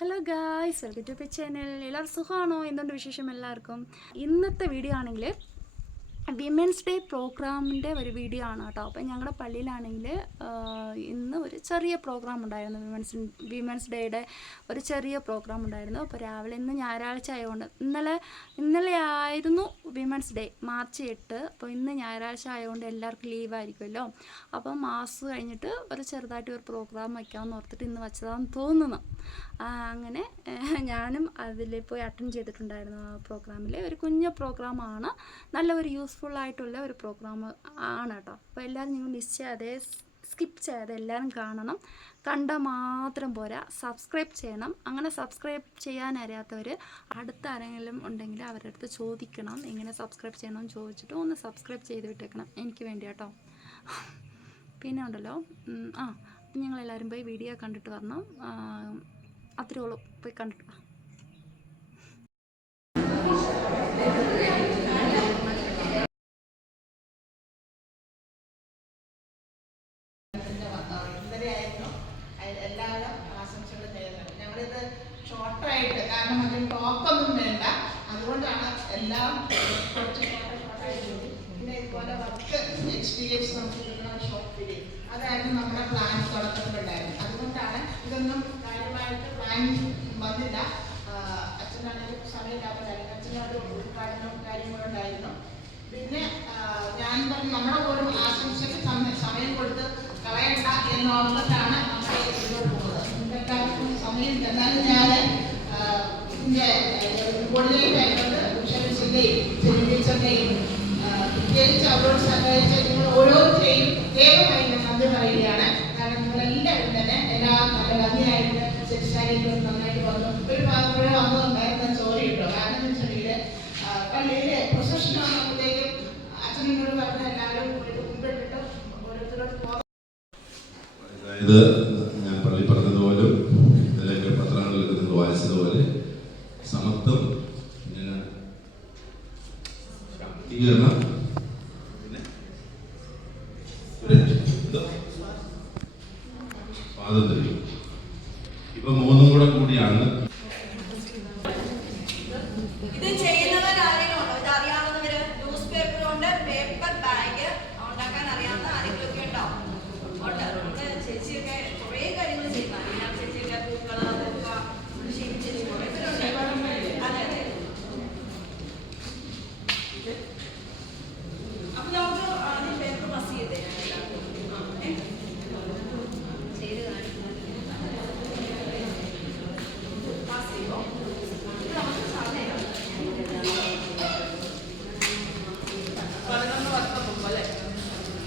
Hello guys, welcome to my channel. എല്ലാവരും സുഖമാണോ? എന്തുകൊണ്ട് വിശേഷം എല്ലാവർക്കും? ഇന്നത്തെ വീഡിയോ ആണെങ്കിൽ വിമൻസ് ഡേ പ്രോഗ്രാമിൻ്റെ ഒരു വീഡിയോ ആണ് കേട്ടോ. അപ്പം ഞങ്ങളുടെ പള്ളിയിലാണെങ്കിൽ ഇന്ന് ഒരു ചെറിയ പ്രോഗ്രാം ഉണ്ടായിരുന്നു. വിമൻസ് ഡേയുടെ ഒരു ചെറിയ പ്രോഗ്രാം ഉണ്ടായിരുന്നു. അപ്പോൾ രാവിലെ ഇന്ന് ഞായറാഴ്ച ആയതുകൊണ്ട് ഇന്നലെ ആയിരുന്നു വിമൻസ് ഡേ, മാർച്ച് 8. അപ്പോൾ ഇന്ന് ഞായറാഴ്ച ആയതുകൊണ്ട് എല്ലാവർക്കും ലീവായിരിക്കുമല്ലോ. അപ്പം മാസ് കഴിഞ്ഞിട്ട് ഒരു ചെറുതായിട്ട് ഒരു പ്രോഗ്രാം വയ്ക്കാമെന്ന് ഓർത്തിട്ട് ഇന്ന് വെച്ചതാണെന്ന് തോന്നുന്നു. അങ്ങനെ ഞാനും അതിൽ പോയി അറ്റൻഡ് ചെയ്തിട്ടുണ്ടായിരുന്നു. ആ പ്രോഗ്രാമിൽ ഒരു കുഞ്ഞു പ്രോഗ്രാമാണ്, നല്ല ഒരു യൂസ്ഫുൾ ആയിട്ടുള്ള ഒരു പ്രോഗ്രാം ആണ് കേട്ടോ. അപ്പോൾ എല്ലാവരും നിങ്ങൾ മിസ് ചെയ്യാതെ, സ്കിപ്പ് ചെയ്യാതെ എല്ലാവരും കാണണം. കണ്ടാൽ മാത്രം പോരാ, സബ്സ്ക്രൈബ് ചെയ്യണം. അങ്ങനെ സബ്സ്ക്രൈബ് ചെയ്യാൻ അറിയാത്തവർ അടുത്ത ആരെങ്കിലും ഉണ്ടെങ്കിൽ അവരുടെ അടുത്ത് ചോദിക്കണം, എങ്ങനെ സബ്സ്ക്രൈബ് ചെയ്യണമെന്ന് ചോദിച്ചിട്ട് ഒന്ന് സബ്സ്ക്രൈബ് ചെയ്ത് വിട്ടേക്കണം, എനിക്ക് വേണ്ടി കേട്ടോ. പിന്നെ ഉണ്ടല്ലോ, ഞങ്ങളെല്ലാവരും പോയി വീഡിയോ കണ്ടിട്ട് വരണം. അത്രേ ഉള്ളൂ, പോയി കണ്ടിട്ട് വാ. എല്ലാവരും ആശംസകൾ നേരുന്നു. ഞങ്ങളിത് ഷോർട്ടായിട്ട്, കാരണം അതിന് ടോപ്പൊന്നും വേണ്ട, അതുകൊണ്ടാണ് എല്ലാം കുറച്ച് ഷോർട്ടായിട്ട്. പിന്നെ ഇതുപോലെ വർക്ക് എക്സ്പീരിയൻസ് നമുക്ക് കിട്ടുന്ന ഷോർട്ട് ഫിലിം, അതായിരുന്നു നമ്മുടെ പ്ലാൻ തുടക്കത്തിലുണ്ടായിരുന്നു. അതുകൊണ്ടാണ് ഇതൊന്നും കാര്യമായിട്ട് പ്ലാൻ വന്നില്ല. അച്ഛനാണെങ്കിൽ സമയമില്ലാത്തതായിരുന്നു, അച്ഛനൊരു ഉദ്ഘാടനവും കാര്യങ്ങളുണ്ടായിരുന്നു. പിന്നെ ഞാൻ പറഞ്ഞു നമ്മുടെ പോലും ആശംസയ്ക്ക് സമയം കൊടുത്ത് കളയണ്ട എന്നോർത്തിട്ടാണ് നമ്മൾ ഇതിലോട്ട് പോകുന്നത്. എല്ലാവർക്കും സമയം എന്നാലും ഞാൻ ഇതിൻ്റെ കോർഡിനേറ്റ് ആയിക്കൊണ്ട് ഉഷേഷിൻ്റെയും ടീച്ചറിൻ്റെയും പ്രത്യേകിച്ച് അവരോട് സഹായിച്ച നിങ്ങൾ ഓരോരുത്തരെയും പ്രത്യേകമായി ഞാൻ നന്ദി പറയുകയാണ്. കാരണം നിങ്ങളെല്ലാവരും തന്നെ എല്ലാം നല്ല ഭംഗിയായിട്ട് സെറ്റിസായിട്ട് നന്നായിട്ട് വന്നു. ഒരു ഭാഗം കൂടെ വന്നതുണ്ടായിരുന്നു, സോറി കേട്ടോ. കാരണം എന്ന് വെച്ചിട്ടുണ്ടെങ്കിൽ പള്ളിയിലെ പ്രൊസഷൻ ആകുമ്പോഴത്തേക്കും അച്ഛനോട് പറഞ്ഞ എല്ലാവരും മുമ്പിട്ടിട്ട് ഓരോരുത്തരോട് പോകാം. ഇത് ഞാൻ പള്ളി പറഞ്ഞതുപോലും ഇതിലൊക്കെ പത്രങ്ങളിലൊക്കെ നിങ്ങൾ വായിച്ചതുപോലെ സമത്വം, ശാക്തീകരണം, സ്വാതന്ത്ര്യം, ഇവ മൂന്നും കൂടെ കൂടിയാണ്. ഇത് ചെയ്യുന്നവർ ആരെങ്കിലും ഉണ്ടോ? ഇത് അറിയാവുന്നവര്? ന്യൂസ് പേപ്പർ കൊണ്ട് പേപ്പർ ബാഗ് ഉണ്ടാക്കാൻ അറിയാവുന്ന ആരെങ്കിലും ഒക്കെ ഉണ്ടോ? ഉണ്ട്. നമ്മുടെ ചേച്ചിയൊക്കെ കുറേ കാര്യങ്ങൾ ചെയ്യുന്നതാണ്. ചേച്ചിയൊക്കെ പൂക്കള ചേച്ചി കുറേ പേരുണ്ട്. അതെ അതെ. അപ്പൊ നമുക്ക് ആദ്യം പേപ്പർ പാസ് ചെയ്തേ ചെയ്ത് കാണിക്കുന്നത് പാസ് ചെയ്യുമോ? ഇത് നമുക്ക് സാധനം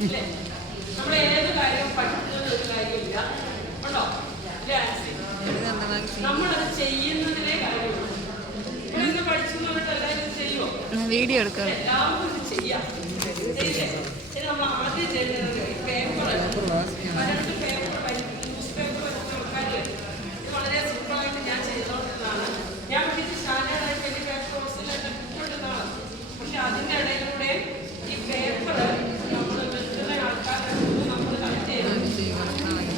അല്ലേ? നമ്മൾ ഏത് കാര്യവും പഠിക്കുന്നത് ഒരു കാര്യമില്ല, ഉണ്ടോ? നമ്മളത് ചെയ്യുന്നതിനെ കാര്യമുള്ളൂ. ഇന്ന് പഠിച്ചു എന്നിട്ട് എല്ലാവരും ചെയ്യുമോ? വീഡിയോ എടുക്കാം, എല്ലാവരും ചെയ്യാം. നമ്മൾ ആദ്യം ചെയ്യുന്നത് പേപ്പർ, പലരുടെ പേപ്പർ, ന്യൂസ് പേപ്പർ വെച്ച ആൾക്കാർ ഇത് വളരെ സിമ്പിളായിട്ട് ഞാൻ ചെയ്തുകൊണ്ടിരുന്നതാണ്. ഞാൻ പഠിച്ച് സ്റ്റാൻഡേർഡായിട്ട് വലിയ പേപ്പർ കോഴ്സിലൊക്കെ കിട്ടുന്നതാണ്. പക്ഷെ അതിൻ്റെ ഇടയിലൂടെ ഈ പേപ്പർ നമ്മൾ വെക്കുന്ന ആൾക്കാരുടെ നമ്മൾ കളക്ട് ചെയ്യണം.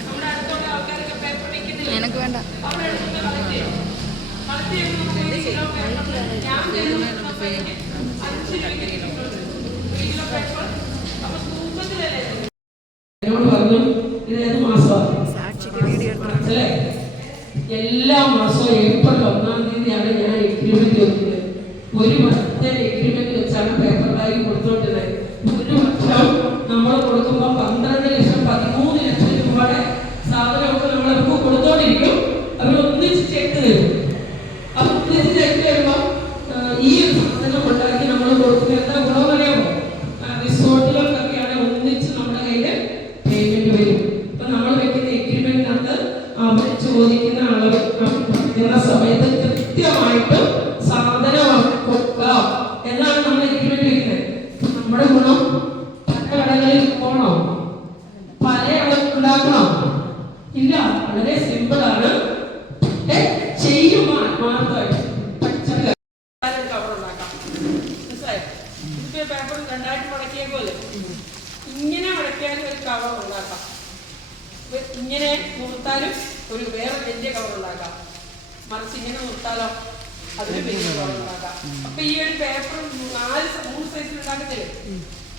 നമ്മുടെ അടുത്തുള്ള ആൾക്കാരൊക്കെ പേപ്പർ വയ്ക്കുന്നില്ല, എനിക്ക് വേണ്ട. അവിടെ അടുത്ത് കളക്ട് ചെയ്യും. കളക്ട് ചെയ്യുമ്പോൾ നമുക്ക് 1 കിലോ പേപ്പർ ഞാൻ ചെയ്യുന്ന 5 രൂപയ്ക്ക് കിട്ടുന്നുണ്ട്. 1 കിലോ പേപ്പർ. അപ്പൊ തൂക്കത്തിലല്ലേ പറഞ്ഞു. ഇത് ഏത് മാസമാണ് അല്ലേ? എല്ലാ മാസവും ഏപ്രിൽ 1-ാം തീയതിയാണ് ഞാൻ എഗ്രിമെന്റ് വെക്കുന്നത്. ഒരു വർഷത്തെ എഗ്രിമെന്റ് വെച്ചാണ് പേപ്പർ ബാഗ് കൊടുത്തോണ്ടിരുന്നത്. ഒരു വർഷം നമ്മൾ കൊടുക്കുമ്പോൾ 12 ലക്ഷം 13 ലക്ഷം രൂപയുടെ സാധനമൊക്കെ നമ്മളവർക്ക് കൊടുത്തോണ്ടിരിക്കും. അവർ ഒന്നിച്ച് ചെക്ക് തരും. അപ്പൊ ഒന്നിച്ച് ചെക്ക് തരുമ്പോൾ ഈ ഒരു സാധനം ഉണ്ടാക്കി നമ്മൾ കൊടുക്കുന്ന എന്താ ഗുണമെന്നറിയാമോ? റിസോർട്ടുകൾക്കൊക്കെയാണ് ഒന്നിച്ച് നമ്മുടെ കയ്യിൽ പേയ്മെന്റ് വരും. ഇപ്പൊ നമ്മൾ വെക്കുന്ന എഗ്രിമെന്റിനകത്ത് അവർ ചോദിക്കുന്ന അളവ് പറയുന്ന സമയത്ത് കൃത്യമായിട്ട് സാധനം കൊടുക്കാം എന്നാണ് നമ്മൾ എഗ്രിമെന്റ് വെക്കുന്നത്. നമ്മുടെ ഗുണം പല കടകളിൽ പോകണോ? പല അളവ് ഉണ്ടാക്കണോ? ഇല്ല, വളരെ സിമ്പിളാണ്. ചെയ്യുമ്പോൾ ആത്മാർത്ഥമായിട്ട് പേപ്പർ 2 മടക്കിയ പോലെ ഇങ്ങനെ മടക്കിയാലും ഒരു കവർ ഉണ്ടാക്കാം. ഇങ്ങനെ കൊടുത്താലും ഒരു വേറെ വലിയ കവർ ഉണ്ടാക്കാം. മറിച്ച് ഇങ്ങനെ നിർത്താലോ, അതിന് വലിയ കോളം ഉണ്ടാക്കാം. അപ്പൊ ഈ ഒരു പേപ്പർ 3 സൈസിൽ ഉണ്ടാക്കത്തില്ലേ,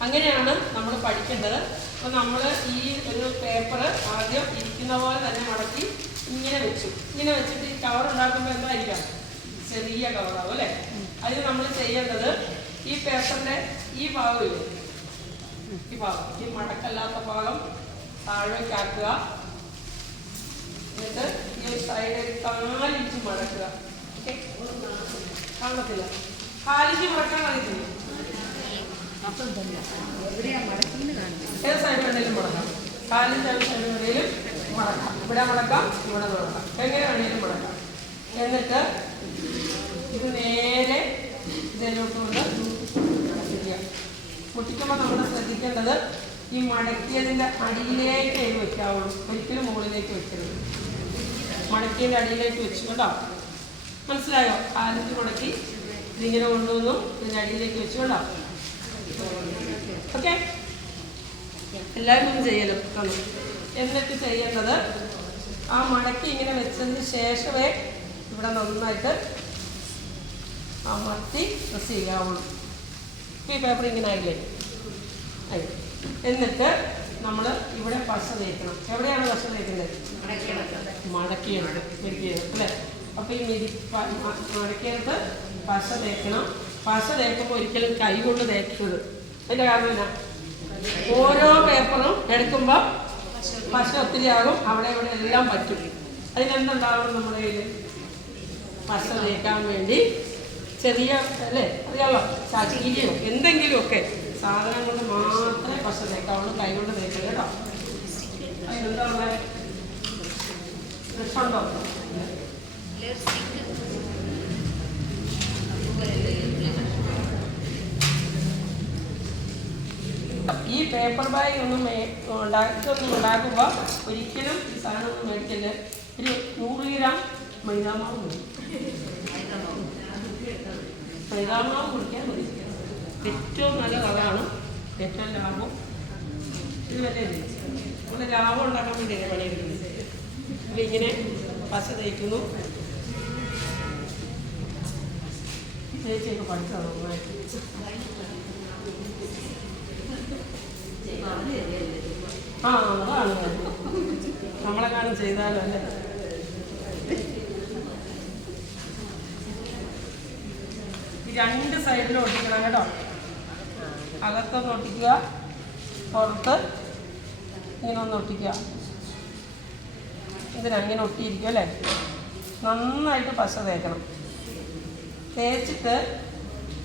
അങ്ങനെയാണ് നമ്മൾ പഠിക്കേണ്ടത്. അപ്പൊ നമ്മൾ ഈ ഒരു പേപ്പർ ആദ്യം ഇരിക്കുന്ന പോലെ തന്നെ മടക്കി ഇങ്ങനെ വെച്ചു. ഇങ്ങനെ വെച്ചിട്ട് ഈ കവർ ഉണ്ടാക്കുമ്പോൾ എന്തായിരിക്കാം, ചെറിയ കവറാവും അല്ലേ. അതിന് നമ്മൾ ചെയ്യേണ്ടത് ഈ പേപ്പറിന്റെ ഈ ഭാഗമില്ലേ, ഈ ഭാഗം, ഈ മടക്കല്ലാത്ത ഭാഗം താഴേക്കാക്കുക. എന്നിട്ട് ഈ സൈഡിൽ 4 ഇഞ്ച് മടക്കുക. ഓക്കെ, കാണത്തില്ല, 4 ഇഞ്ച് മടക്കാൻ അറിയത്തില്ല. ഏത് സൈഡ് വേണേലും മടക്കാം, 4 ഇഞ്ച് സൈഡ് വേണേലും മടക്കാം. ഇവിടെ മടക്കാം, ഇവിടെ മടക്കാം, എങ്ങനെ വേണേലും മടക്കാം. എന്നിട്ട് ഇത് നേരെ ഇതിലോട്ടുകൊണ്ട് മുട്ടിക്കുക. മുട്ടിക്കുമ്പോൾ നമ്മൾ ശ്രദ്ധിക്കേണ്ടത് ഈ മടക്കിയതിൻ്റെ അടിയിലേക്ക് വെക്കാവുള്ളൂ, ഒരിക്കലും മുകളിലേക്ക് വെക്കരുത്. മടക്കിയതിൻ്റെ അടിയിലേക്ക് വെച്ചു കേട്ടോ, മനസ്സിലായോ? 4 ഇഞ്ച് മടക്കി ഇതിങ്ങനെ കൊണ്ടുവന്നു ഇതിൻ്റെ അടിയിലേക്ക് വെച്ചു കേട്ടോ. ഓക്കെ, എല്ലാവരും ഒന്നും ചെയ്യലും. എന്നിട്ട് ചെയ്യേണ്ടത് ആ മടക്കി ഇങ്ങനെ വെച്ചതിന് ശേഷമേ ഇവിടെ നന്നായിട്ട് അമർത്തി പ്രസ് ചെയ്യാവുള്ളൂ. ഈ പേപ്പർ ഇങ്ങനെ ആയില്ലേ, ആയി. എന്നിട്ട് നമ്മൾ ഇവിടെ പശ തേക്കണം. എവിടെയാണ് പശ തേക്കുന്നത്? മടക്കിയാണ് അല്ലേ. അപ്പോൾ ഈ മടക്കിയെടുത്ത് പശ തേക്കണം. പശ തേക്കുമ്പോൾ ഒരിക്കലും കൈ കൊണ്ട് തേക്കരുത്. അതിൻ്റെ കാരണം എന്നാ, ഓരോ പേപ്പറും എടുക്കുമ്പോൾ പശ ഒത്തിരി ആകും, അവിടെ ഇവിടെ എല്ലാം പറ്റും. അതിനെന്തുണ്ടാവണം, നമ്മുടെ കയ്യിൽ പശ തേക്കാൻ വേണ്ടി ചെറിയ അല്ലേ, അറിയാമല്ലോ, ചകിരിയോ എന്തെങ്കിലുമൊക്കെ സാധനം കൊണ്ട് മാത്രമേ പശ തേക്കാവുള്ളൂ, കൈ കൊണ്ട് തേക്കരുത് കേട്ടോ. അതിനെന്താ ഉള്ളത്, ഉണ്ടോ? ഈ പേപ്പർ ബാഗ് ഒന്നും ഉണ്ടാക്കുമ്പോൾ ഒരിക്കലും ഈ സാധനം ഒന്നും മേടിക്കല്. ഒരു 100 ഗ്രാം മൈദാമാവ് മതി. മൈദാമാവ് കുടിക്കാൻ മതി. ഏറ്റവും നല്ലത് അതാണ്, ഏറ്റവും ലാഭം. ഇത് വരെയല്ലേ നമ്മുടെ ലാഭം ഉണ്ടാക്കാൻ വേണ്ടിയാണ് പണിയെടുക്കുന്നത്. അപ്പോൾ ഇങ്ങനെ പശ തേക്കുന്നു. ചേച്ചിയൊക്കെ പഠിച്ചതാണ് നന്നായിട്ട്. ആ, അതാണ് നമ്മളെങ്ങാനും ചെയ്താലോ അല്ലേ. ഈ 2 സൈഡിലും ഒട്ടിക്കണം കേട്ടോ. അകത്തൊന്ന് ഒട്ടിക്കുക, പുറത്ത് ഇങ്ങനെ ഒന്ന് ഒട്ടിക്കുക. ഇതിനങ്ങനെ ഒട്ടിയിരിക്കും അല്ലേ. നന്നായിട്ട് പശ തേക്കണം. തേച്ചിട്ട്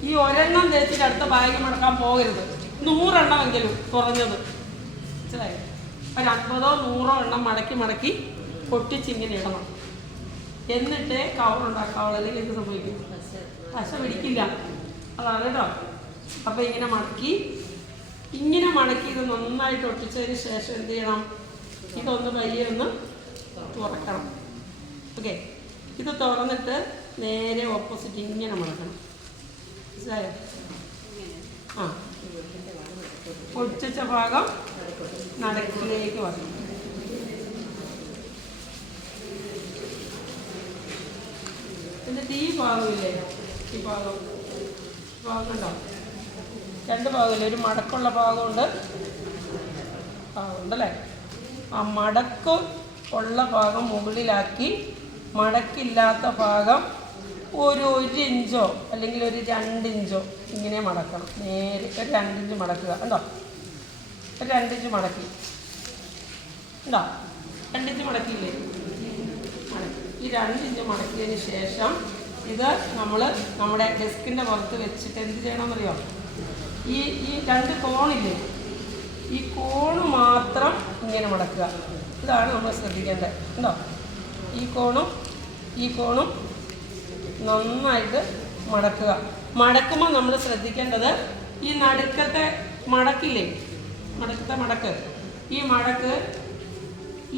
ഈ ഒരെണ്ണം തേച്ചിട്ട് അടുത്ത ബാഗ് മടക്കാൻ പോകരുത്. 100 എണ്ണമെങ്കിലും കുറഞ്ഞത്, മനസ്സിലായോ? ഒരു 50-100 എണ്ണം മടക്കി പൊട്ടിച്ചിങ്ങനെ ഇടണം. എന്നിട്ട് കവർ ഉണ്ടാക്കാവുള്ളൂ, അല്ലെങ്കിൽ എന്ത് സംഭവിക്കും, പശ പിടിക്കില്ല. അതാണ് കേട്ടോ. അപ്പോൾ ഇങ്ങനെ മടക്കി ഇത് നന്നായിട്ട് ഒട്ടിച്ചതിന് ശേഷം എന്ത് ചെയ്യണം, ഇതൊന്ന് പയ്യെ ഒന്ന് തുറക്കണം. ഓക്കെ, ഇത് തുറന്നിട്ട് നേരെ ഓപ്പോസിറ്റ് ഇങ്ങനെ മടക്കണം, മനസ്സിലായോ? ആ, പൊട്ടിച്ച ഭാഗം നടക്കിലേക്ക് വരണം. എന്നിട്ട് ഈ ഭാഗമില്ലേ, ഈ ഭാഗം കണ്ടോ, 2 ഭാഗമില്ലേ, ഒരു മടക്കുള്ള ഭാഗമുണ്ട് ഉണ്ടല്ലേ. ആ മടക്ക് ഉള്ള ഭാഗം മുകളിലാക്കി മടക്കില്ലാത്ത ഭാഗം ഒരു 1 ഇഞ്ചോ അല്ലെങ്കിൽ ഒരു 2 ഇഞ്ചോ ഇങ്ങനെ മടക്കണം. നേരെ ഒരു 2 ഇഞ്ച് മടക്കുക. കണ്ടോ, ഒരു 2 ഇഞ്ച് മടക്കി ഉണ്ടോ, 2 ഇഞ്ച് മടക്കിയില്ലേ, മടക്കി. ഈ 2 ഇഞ്ച് മടക്കിയതിന് ശേഷം ഇത് നമ്മൾ നമ്മുടെ ഡെസ്കിൻ്റെ പുറത്ത് വെച്ചിട്ട് എന്ത് ചെയ്യണമെന്നറിയോ, ഈ 2 കോണില്ലേ, ഈ കോണ് മാത്രം ഇങ്ങനെ മടക്കുക. ഇതാണ് നമ്മൾ ശ്രദ്ധിക്കേണ്ടത്. ഉണ്ടോ, ഈ കോണും നന്നായിട്ട് മടക്കുക. മടക്കുമ്പോൾ നമ്മൾ ശ്രദ്ധിക്കേണ്ടത് ഈ നടുക്കത്തെ മടക്കില്ലേ, മടക്ക്, ഈ മടക്ക്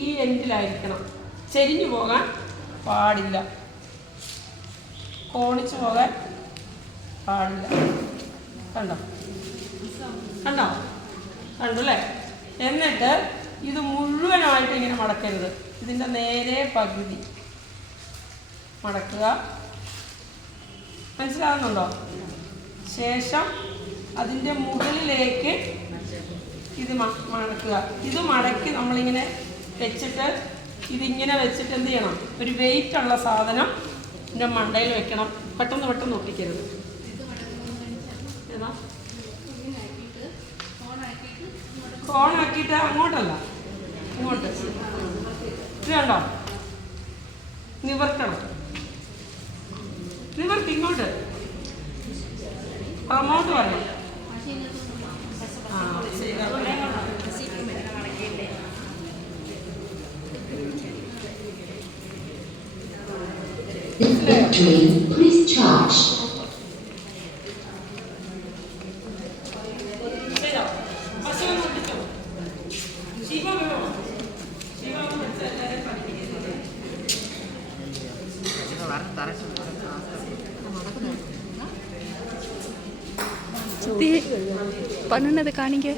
ഈ എൻഡിലായിരിക്കണം. ചെരിഞ്ഞു പോകാൻ പാടില്ല, കോണിച്ചു പോകാൻ പാടില്ല. കണ്ടല്ലേ. എന്നിട്ട് ഇത് മുഴുവനായിട്ട് ഇങ്ങനെ മടക്കരുത്. ഇതിൻ്റെ നേരെ പകുതി മടക്കുക. മനസ്സിലാകുന്നുണ്ടോ? ശേഷം അതിൻ്റെ മുകളിലേക്ക് ഇത് മടക്കുക. ഇത് മടക്കി നമ്മളിങ്ങനെ വെച്ചിട്ട് ഇതിങ്ങനെ വെച്ചിട്ട് എന്ത് ചെയ്യണം? ഒരു വെയിറ്റ് ഉള്ള സാധനം ഇതിൻ്റെ മണ്ടയിൽ വെക്കണം. പെട്ടെന്ന് ഒട്ടിക്കരുത്. ഏതാ? കോണാക്കിയിട്ട് അങ്ങോട്ടല്ല, ഇങ്ങോട്ട്. ഇത് കണ്ടോ? നിവർത്തണം. നിവർത്തി ഇങ്ങോട്ട്, അങ്ങോട്ട് വരണം. Please charge. பண்ணுனது காணிங்க.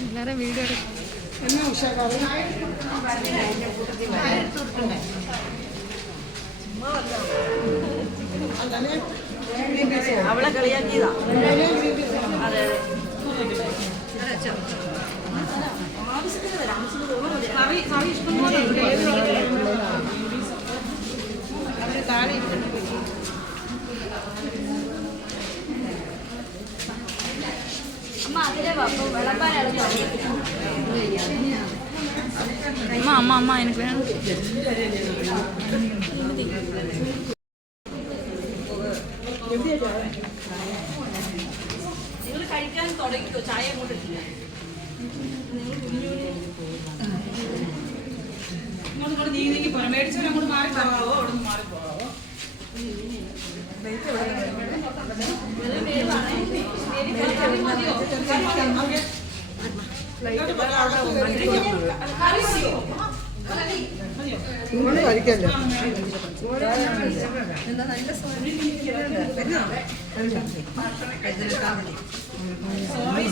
എല്ലാവരും വീഡിയോ അവളെ കളിയാക്കിയതാ. അതെ അമ്മ എനിക്ക് വേണം. നിങ്ങൾ കഴിക്കാൻ തുടങ്ങിക്കോ. ചായ അങ്ങോട്ട് ഇട്ടില്ല. നിങ്ങൾ ഇങ്ങോട്ട് നീങ്ങി പോരാ. മേടിച്ചാൽ അങ്ങോട്ട് മാറി പോകാവോ? അവിടെ നിന്ന് മാറി പോകാവോ?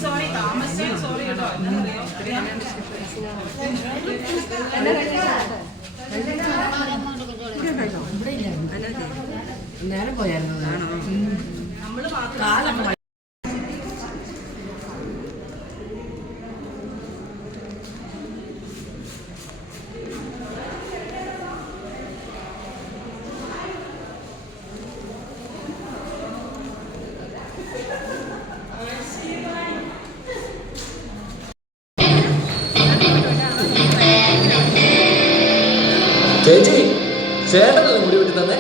സോറി താമസിച്ചാൽ സോറി കേട്ടോ. നേരം പോയായിരുന്നു. നമ്മള് മാത്രം ചേച്ചി ചേട്ടനല്ലേ മുടി വെട്ടി തന്നെ?